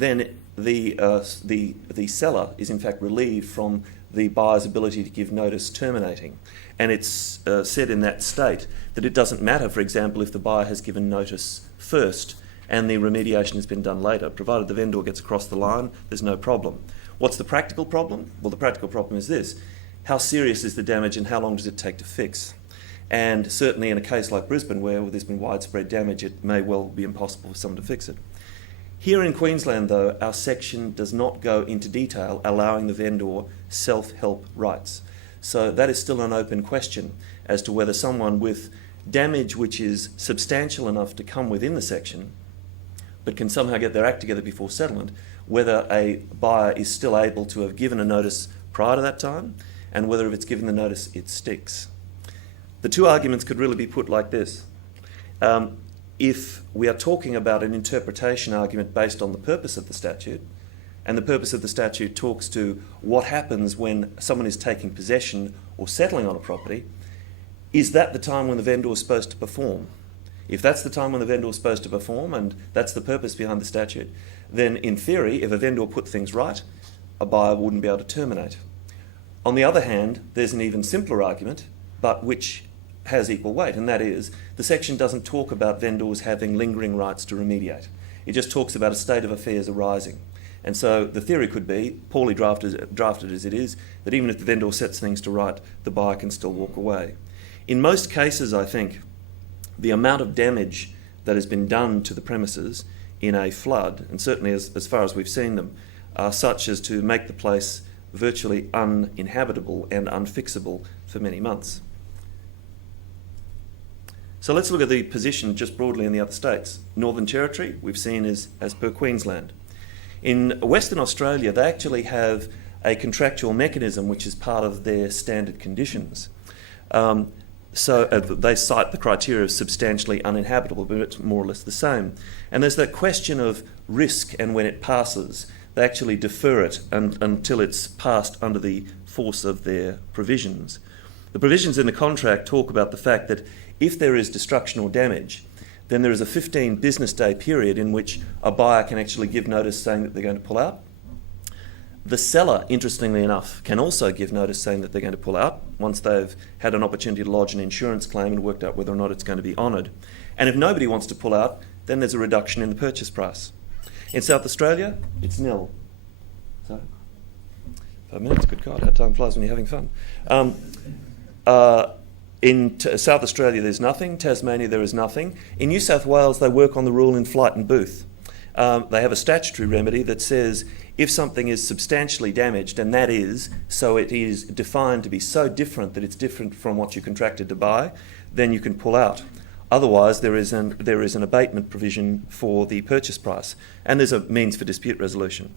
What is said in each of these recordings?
then the seller is in fact relieved from the buyer's ability to give notice terminating. And it's said in that state that it doesn't matter, for example, if the buyer has given notice first and the remediation has been done later. Provided the vendor gets across the line, there's no problem. What's the practical problem? Well, the practical problem is this. How serious is the damage and how long does it take to fix? And certainly in a case like Brisbane, where there's been widespread damage, it may well be impossible for someone to fix it. Here in Queensland, though, our section does not go into detail, allowing the vendor self-help rights. So that is still an open question as to whether someone with damage which is substantial enough to come within the section, but can somehow get their act together before settlement, whether a buyer is still able to have given a notice prior to that time, and whether if it's given the notice, it sticks. The two arguments could really be put like this. If we are talking about an interpretation argument based on the purpose of the statute, and the purpose of the statute talks to what happens when someone is taking possession or settling on a property, is that the time when the vendor is supposed to perform? If that's the time when the vendor is supposed to perform, and that's the purpose behind the statute, then in theory, if a vendor put things right, a buyer wouldn't be able to terminate. On the other hand, there's an even simpler argument, but which has equal weight, and that is the section doesn't talk about vendors having lingering rights to remediate. It just talks about a state of affairs arising. And so the theory could be, poorly drafted as it is, that even if the vendor sets things to right, the buyer can still walk away. In most cases, I think, the amount of damage that has been done to the premises in a flood, and certainly as far as we've seen them, are such as to make the place virtually uninhabitable and unfixable for many months. So let's look at the position just broadly in the other states. Northern Territory, we've seen as per Queensland. In Western Australia, they actually have a contractual mechanism which is part of their standard conditions. So they cite the criteria of substantially uninhabitable, but it's more or less the same. And there's that question of risk, and when it passes, they actually defer it until it's passed under the force of their provisions. The provisions in the contract talk about the fact that if there is destruction or damage, then there is a 15 business day period in which a buyer can actually give notice saying that they're going to pull out. The seller, interestingly enough, can also give notice saying that they're going to pull out once they've had an opportunity to lodge an insurance claim and worked out whether or not it's going to be honoured. And if nobody wants to pull out, then there's a reduction in the purchase price. In South Australia, it's nil. So, 5 minutes, good God, how time flies when you're having fun. In South Australia, there's nothing. Tasmania, there is nothing. In New South Wales, they work on the rule in flight and booth. They have a statutory remedy that says if something is substantially damaged, and that is, so it is defined to be so different that it's different from what you contracted to buy, then you can pull out. Otherwise, there is an abatement provision for the purchase price, and there's a means for dispute resolution.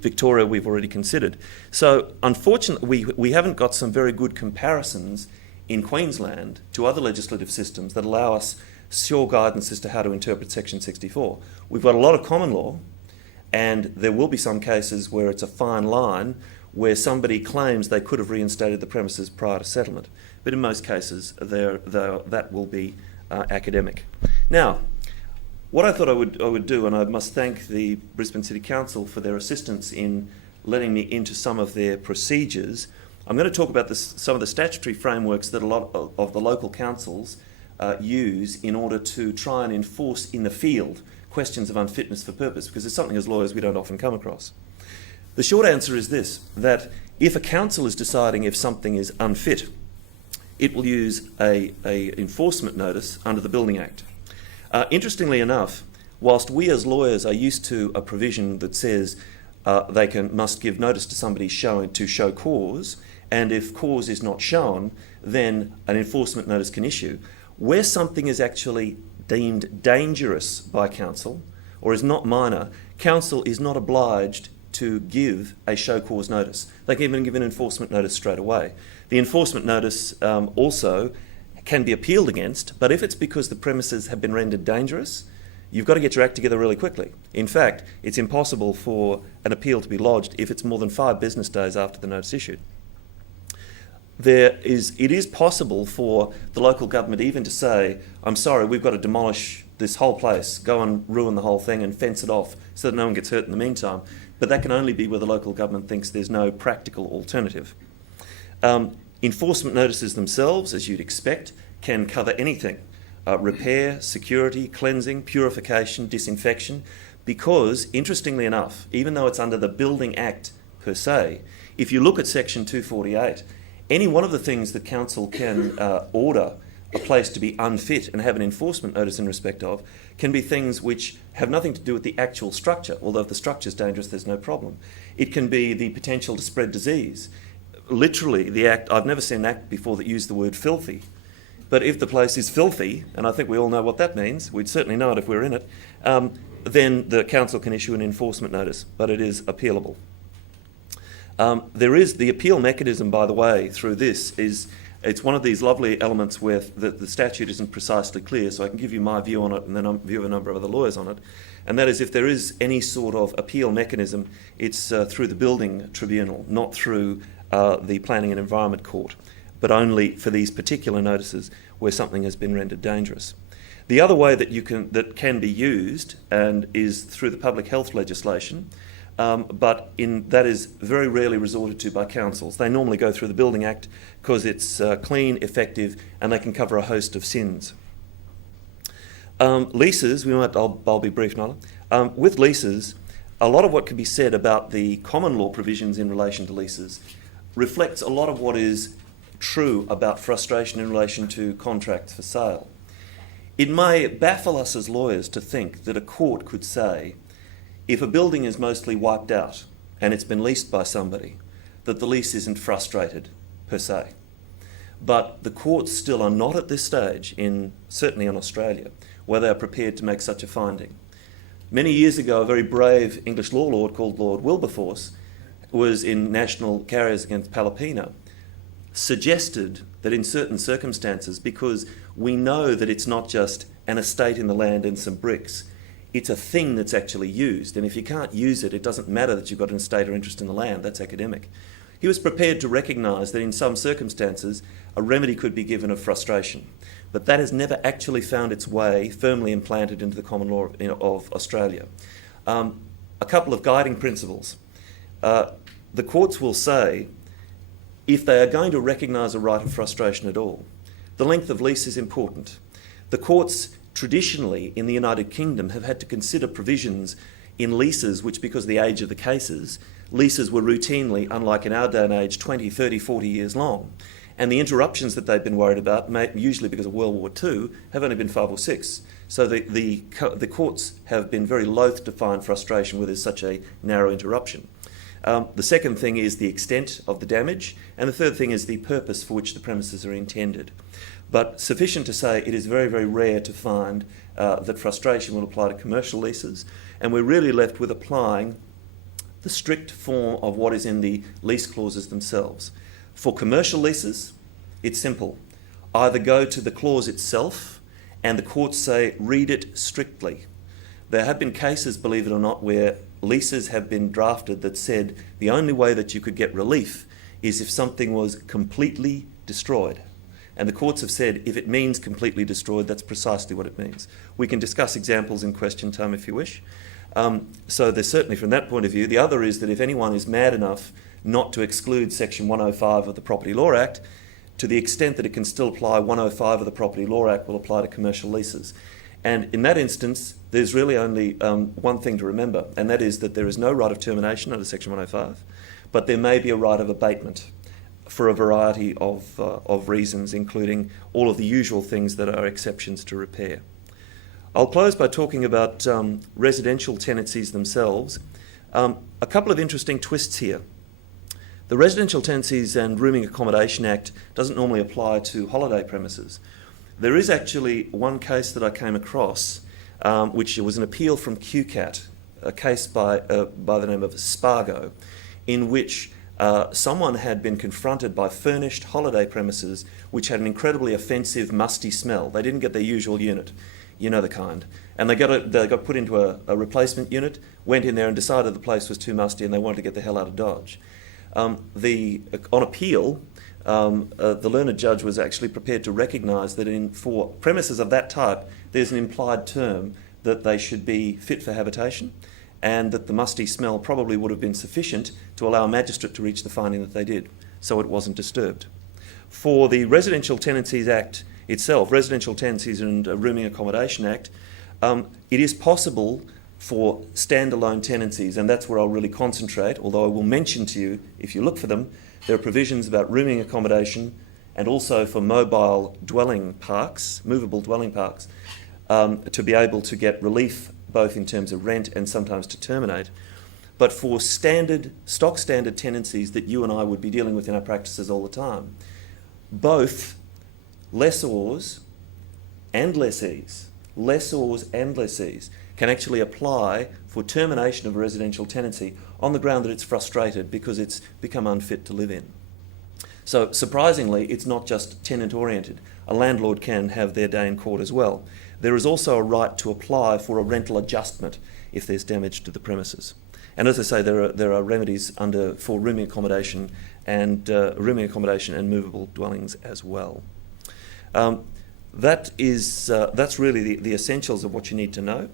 Victoria, we've already considered. So, unfortunately, we haven't got some very good comparisons in Queensland to other legislative systems that allow us sure guidance as to how to interpret Section 64. We've got a lot of common law, and there will be some cases where it's a fine line where somebody claims they could have reinstated the premises prior to settlement. But in most cases, that will be academic. Now, what I thought I would do, and I must thank the Brisbane City Council for their assistance in letting me into some of their procedures. I'm going to talk about some of the statutory frameworks that a lot of the local councils use in order to try and enforce in the field questions of unfitness for purpose, because it's something as lawyers we don't often come across. The short answer is this, that if a council is deciding if something is unfit, it will use a enforcement notice under the Building Act. Interestingly enough, whilst we as lawyers are used to a provision that says they must give notice to somebody to show cause, and if cause is not shown, then an enforcement notice can issue. Where something is actually deemed dangerous by council, or is not minor, council is not obliged to give a show cause notice. They can even give an enforcement notice straight away. The enforcement notice also can be appealed against, but if it's because the premises have been rendered dangerous, you've got to get your act together really quickly. In fact, it's impossible for an appeal to be lodged if it's more than 5 business days after the notice issued. It is possible for the local government even to say, I'm sorry, we've got to demolish this whole place, go and ruin the whole thing and fence it off so that no one gets hurt in the meantime. But that can only be where the local government thinks there's no practical alternative. Enforcement notices themselves, as you'd expect, can cover anything. Repair, security, cleansing, purification, disinfection, because, interestingly enough, even though it's under the Building Act per se, if you look at Section 248, any one of the things that council can order a place to be unfit and have an enforcement notice in respect of can be things which have nothing to do with the actual structure, although if the structure is dangerous, there's no problem. It can be the potential to spread disease. Literally, the Act, I've never seen an Act before that used the word filthy, but if the place is filthy, and I think we all know what that means, we'd certainly know it if we were in it, then the council can issue an enforcement notice, but it is appealable. There is the appeal mechanism, by the way, through this it's one of these lovely elements where the statute isn't precisely clear, so I can give you my view on it and then a view of a number of other lawyers on it. And that is, if there is any sort of appeal mechanism, it's through the building tribunal, not through the Planning and Environment Court, but only for these particular notices where something has been rendered dangerous. The other way that can be used and is through the public health legislation, but that is very rarely resorted to by councils. They normally go through the Building Act because it's clean, effective, and they can cover a host of sins. Leases, I'll be brief, Nola. With leases, a lot of what can be said about the common law provisions in relation to leases reflects a lot of what is true about frustration in relation to contracts for sale. It may baffle us as lawyers to think that a court could say, if a building is mostly wiped out and it's been leased by somebody, that the lease isn't frustrated per se. But the courts still are not at this stage, certainly in Australia, where they are prepared to make such a finding. Many years ago, a very brave English law lord called Lord Wilberforce was in National Carriers against Palapina, suggested that in certain circumstances, because we know that it's not just an estate in the land and some bricks, it's a thing that's actually used, and if you can't use it, it doesn't matter that you've got an estate or interest in the land. That's academic. He was prepared to recognise that in some circumstances a remedy could be given of frustration, but that has never actually found its way firmly implanted into the common law of Australia. A couple of guiding principles. The courts will say, if they are going to recognise a right of frustration at all, the length of lease is important. The courts traditionally in the United Kingdom have had to consider provisions in leases which, because of the age of the cases, leases were routinely, unlike in our day and age, 20, 30, 40 years long. And the interruptions that they've been worried about, usually because of World War II, have only been 5 or 6. So the courts have been very loath to find frustration where there's such a narrow interruption. The second thing is the extent of the damage, and the third thing is the purpose for which the premises are intended. But sufficient to say it is very, very rare to find that frustration will apply to commercial leases, and we're really left with applying the strict form of what is in the lease clauses themselves. For commercial leases, it's simple. Either go to the clause itself and the courts say, read it strictly. There have been cases, believe it or not, where leases have been drafted that said the only way that you could get relief is if something was completely destroyed. And the courts have said if it means completely destroyed, that's precisely what it means. We can discuss examples in question time if you wish. So there's certainly from that point of view. The other is that if anyone is mad enough not to exclude Section 105 of the Property Law Act, to the extent that it can still apply, 105 of the Property Law Act will apply to commercial leases. And in that instance, there's really only one thing to remember, and that is that there is no right of termination under Section 105, but there may be a right of abatement for a variety of reasons, including all of the usual things that are exceptions to repair. I'll close by talking about residential tenancies themselves. A couple of interesting twists here. The Residential Tenancies and Rooming Accommodation Act doesn't normally apply to holiday premises. There is actually one case that I came across, which was an appeal from QCAT, a case by the name of Spargo, in which someone had been confronted by furnished holiday premises which had an incredibly offensive, musty smell. They didn't get their usual unit, you know the kind. And they got put into a replacement unit, went in there and decided the place was too musty and they wanted to get the hell out of Dodge. On appeal, the learned judge was actually prepared to recognise that for premises of that type, there's an implied term that they should be fit for habitation, and that the musty smell probably would have been sufficient to allow a magistrate to reach the finding that they did, so it wasn't disturbed. For the Residential Tenancies Act itself, Residential Tenancies and Rooming Accommodation Act, it is possible for standalone tenancies, and that's where I'll really concentrate, although I will mention to you, if you look for them, there are provisions about rooming accommodation and also for mobile dwelling parks, movable dwelling parks, to be able to get relief both in terms of rent and sometimes to terminate. But for stock standard tenancies that you and I would be dealing with in our practices all the time, both lessors and lessees can actually apply for termination of a residential tenancy on the ground that it's frustrated because it's become unfit to live in. So surprisingly, it's not just tenant oriented. A landlord can have their day in court as well. There is also a right to apply for a rental adjustment if there's damage to the premises. And as I say, there are remedies for rooming accommodation and movable dwellings as well. That's really the essentials of what you need to know.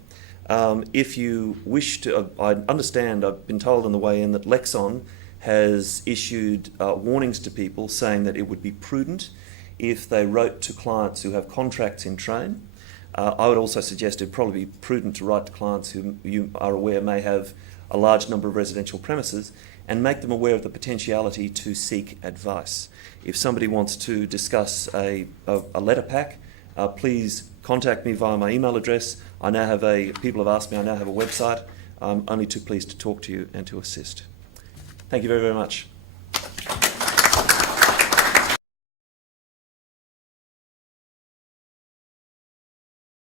If you wish to, I understand, I've been told on the way in that Lexon has issued warnings to people saying that it would be prudent if they wrote to clients who have contracts in train. I would also suggest it would probably be prudent to write to clients who you are aware may have a large number of residential premises and make them aware of the potentiality to seek advice. If somebody wants to discuss a letter pack, please contact me via my email address. People have asked me, I now have a website. I'm only too pleased to talk to you and to assist. Thank you very, very much.